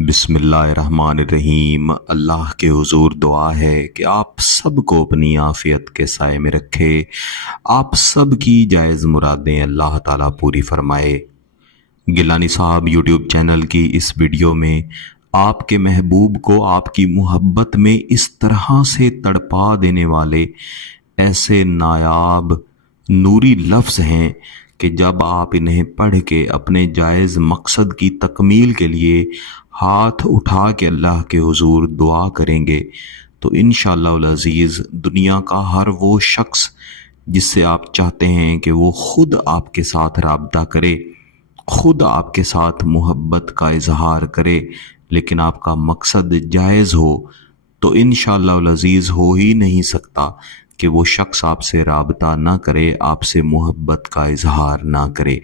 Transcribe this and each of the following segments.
बिस्मिल्लाहिर्रहमानिर्रहीम। अल्लाह के हुजूर दुआ है कि आप सब को अपनी आफियत के साए में रखे, आप सब की जायज़ मुरादें अल्लाह ताला पूरी फरमाए। गिलानी साहब यूट्यूब चैनल की इस वीडियो में आपके महबूब को आपकी मोहब्बत में इस तरह से तड़पा देने वाले ऐसे नायाब नूरी लफ्ज़ हैं कि जब आप इन्हें पढ़ के अपने जायज़ मकसद की तकमील के लिए हाथ उठा के अल्लाह के हुजूर दुआ करेंगे तो इंशाअल्लाह अज़ीज़ दुनिया का हर वो शख्स जिससे आप चाहते हैं कि वो ख़ुद आपके साथ राब्ता करे, ख़ुद आपके साथ मोहब्बत का इजहार करे, लेकिन आपका मकसद जायज़ हो, तो इंशाअल्लाह अज़ीज़ हो ही नहीं सकता कि वो शख्स आपसे राबता ना करे, आपसे मोहब्बत का इजहार ना करे।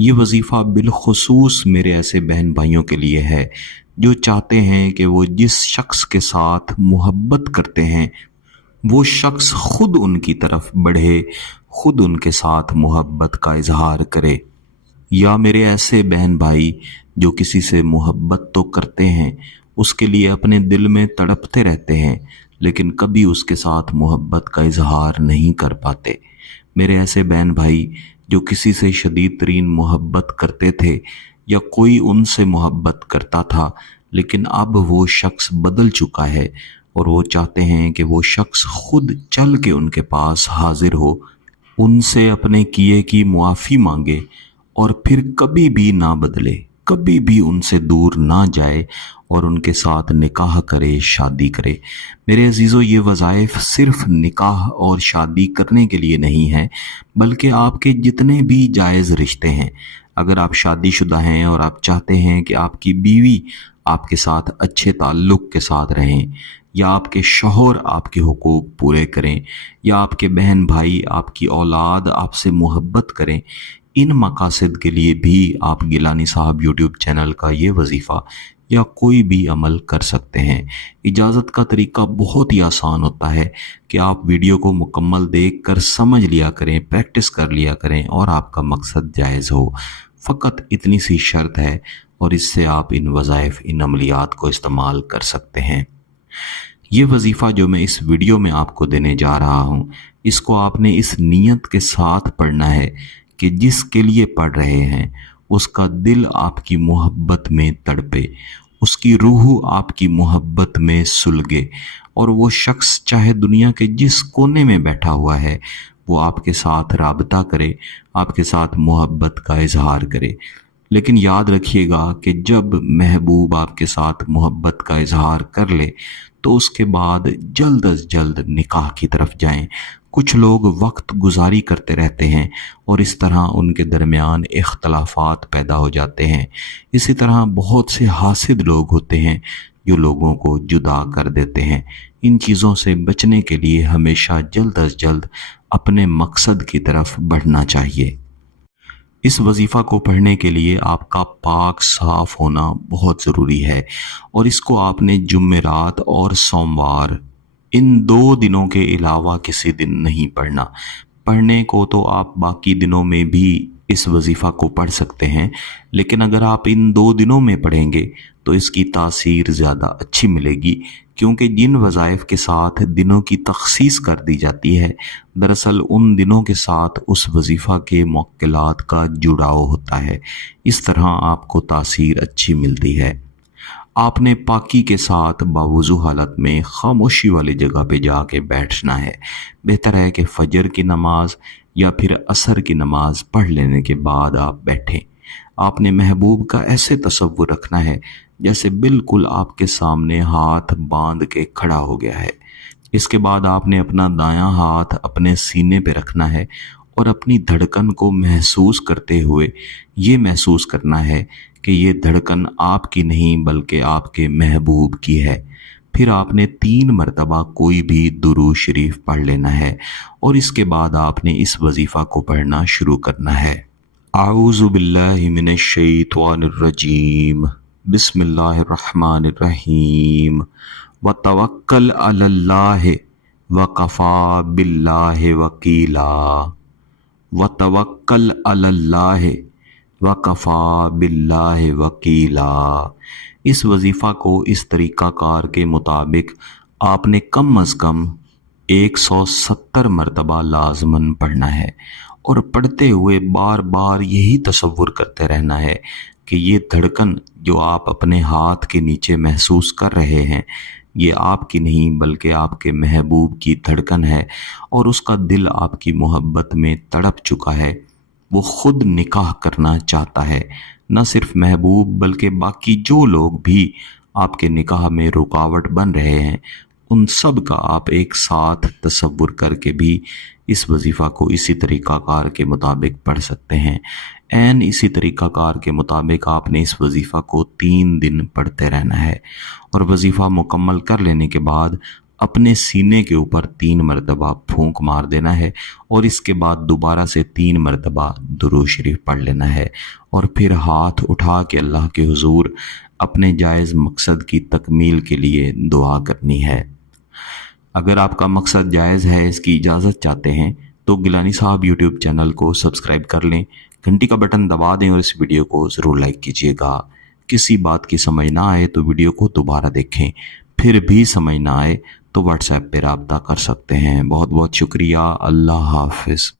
ये वजीफ़ा बिलखुसूस मेरे ऐसे बहन भाइयों के लिए है जो चाहते हैं कि वो जिस शख्स के साथ मोहब्बत करते हैं वो शख्स खुद उनकी तरफ बढ़े, खुद उनके साथ मोहब्बत का इजहार करे। या मेरे ऐसे बहन भाई जो किसी से मोहब्बत तो करते हैं, उसके लिए अपने दिल में तड़पते रहते हैं, लेकिन कभी उसके साथ मोहब्बत का इजहार नहीं कर पाते। मेरे ऐसे बहन भाई जो किसी से शदीद तरीन मोहब्बत करते थे या कोई उनसे मोहब्बत करता था, लेकिन अब वो शख्स बदल चुका है और वो चाहते हैं कि वो शख्स खुद चल के उनके पास हाजिर हो, उनसे अपने किए की मुआफ़ी मांगे और फिर कभी भी ना बदले, कभी भी उनसे दूर ना जाए और उनके साथ निकाह करे, शादी करे। मेरे अजीज़ों, ये वज़ाइफ सिर्फ़ निकाह और शादी करने के लिए नहीं है, बल्कि आपके जितने भी जायज़ रिश्ते हैं, अगर आप शादीशुदा हैं और आप चाहते हैं कि आपकी बीवी आपके साथ अच्छे ताल्लुक़ के साथ रहें, या आपके शौहर आपके हुकूक पूरे करें, या आपके बहन भाई आपकी औलाद आपसे मोहब्बत करें, इन मकासद के लिए भी आप गिलानी साहब यूट्यूब चैनल का ये वजीफ़ा या कोई भी अमल कर सकते हैं। इजाज़त का तरीका बहुत ही आसान होता है कि आप वीडियो को मुकम्मल देख कर समझ लिया करें, प्रैक्टिस कर लिया करें और आपका मकसद जायज़ हो। फ़कत इतनी सी शर्त है और इससे आप इन वज़ाइफ, इन अमलियात को इस्तेमाल कर सकते हैं। ये वजीफ़ा जो मैं इस वीडियो में आपको देने जा रहा हूँ, इसको आपने इस नीयत के साथ पढ़ना है कि जिसके लिए पढ़ रहे हैं उसका दिल आपकी मोहब्बत में तड़पे, उसकी रूह आपकी मोहब्बत में सुलगे और वो शख्स चाहे दुनिया के जिस कोने में बैठा हुआ है वो आपके साथ राबता करे, आपके साथ मोहब्बत का इजहार करे। लेकिन याद रखिएगा कि जब महबूब आपके साथ मोहब्बत का इजहार कर ले तो उसके बाद जल्द अज जल्द निकाह की तरफ जाएं। कुछ लोग वक्त गुजारी करते रहते हैं और इस तरह उनके दरमियान इख्तलाफात पैदा हो जाते हैं। इसी तरह बहुत से हासिद लोग होते हैं जो लोगों को जुदा कर देते हैं। इन चीज़ों से बचने के लिए हमेशा जल्द अज जल्द अपने मकसद की तरफ बढ़ना चाहिए। इस वजीफ़ा को पढ़ने के लिए आपका पाक साफ़ होना बहुत ज़रूरी है और इसको आपने जुमेरात और सोमवार इन 2 दिनों के अलावा किसी दिन नहीं पढ़ना। पढ़ने को तो आप बाकी दिनों में भी इस वजीफ़ा को पढ़ सकते हैं, लेकिन अगर आप इन 2 दिनों में पढ़ेंगे तो इसकी तासीर ज़्यादा अच्छी मिलेगी, क्योंकि जिन वज़ाइफ के साथ दिनों की तख़सीस कर दी जाती है, दरअसल उन दिनों के साथ उस वजीफ़ा के मौक़िलात का जुड़ाव होता है। इस तरह आपको तासीर अच्छी मिलती है। आपने पाकी के साथ बावुज़ू हालत में खामोशी वाली जगह पे जाके बैठना है। बेहतर है कि फ़जर की नमाज या फिर असर की नमाज पढ़ लेने के बाद आप बैठें। आपने महबूब का ऐसे तसव्वुर रखना है जैसे बिल्कुल आपके सामने हाथ बांध के खड़ा हो गया है। इसके बाद आपने अपना दायां हाथ अपने सीने पे रखना है और अपनी धड़कन को महसूस करते हुए ये महसूस करना है कि ये धड़कन आपकी नहीं बल्कि आपके महबूब की है। फिर आपने 3 मरतबा कोई भी दुरूद शरीफ पढ़ लेना है और इसके बाद आपने इस वजीफ़ा को पढ़ना शुरू करना है। आऊज़ु बिल्लाहि मिनश शैतानिर रजीम, बिस्मिल्लाहिर्रहमानिर्रहीम, व तवक्कल अलल्लाहि व कफ़ा बिल्लाहि वकीला, व तवक्कल अलल्लाहि व कफ़ा बिल्लाहि वकीला। इस वजीफ़ा को इस तरीक़ाकार के मुताबिक आपने कम अज़ कम 170 मरतबा लाज़मन पढ़ना है और पढ़ते हुए बार बार यही तसव्वुर करते रहना है कि ये धड़कन जो आप अपने हाथ के नीचे महसूस कर रहे हैं, ये आपकी नहीं बल्कि आपके महबूब की धड़कन है और उसका दिल आपकी मोहब्बत में तड़प चुका है। वो खुद निकाह करना चाहता है। न सिर्फ महबूब बल्कि बाकी जो लोग भी आपके निकाह में रुकावट बन रहे हैं, उन सब का आप एक साथ तसव्वुर करके भी इस वजीफ़ा को इसी तरीक़ाकार के मुताबिक पढ़ सकते हैं। ऐन इसी तरीक़ाकार के मुताबिक आपने इस वजीफ़ा को 3 दिन पढ़ते रहना है और वजीफ़ा मुकम्मल कर लेने के बाद अपने सीने के ऊपर 3 मरतबा फूंक मार देना है और इसके बाद दोबारा से 3 मरतबा दुरूद शरीफ पढ़ लेना है और फिर हाथ उठा के अल्लाह के हुजूर अपने जायज़ मकसद की तकमील के लिए दुआ करनी है। अगर आपका मकसद जायज़ है, इसकी इजाज़त चाहते हैं, तो गिलानी साहब यूट्यूब चैनल को सब्सक्राइब कर लें, घंटी का बटन दबा दें और इस वीडियो को ज़रूर लाइक कीजिएगा। किसी बात की समझ ना आए तो वीडियो को दोबारा देखें, फिर भी समझ ना आए तो व्हाट्सएप पे रब्ता कर सकते हैं। बहुत बहुत शुक्रिया। अल्लाह हाफ़िज़।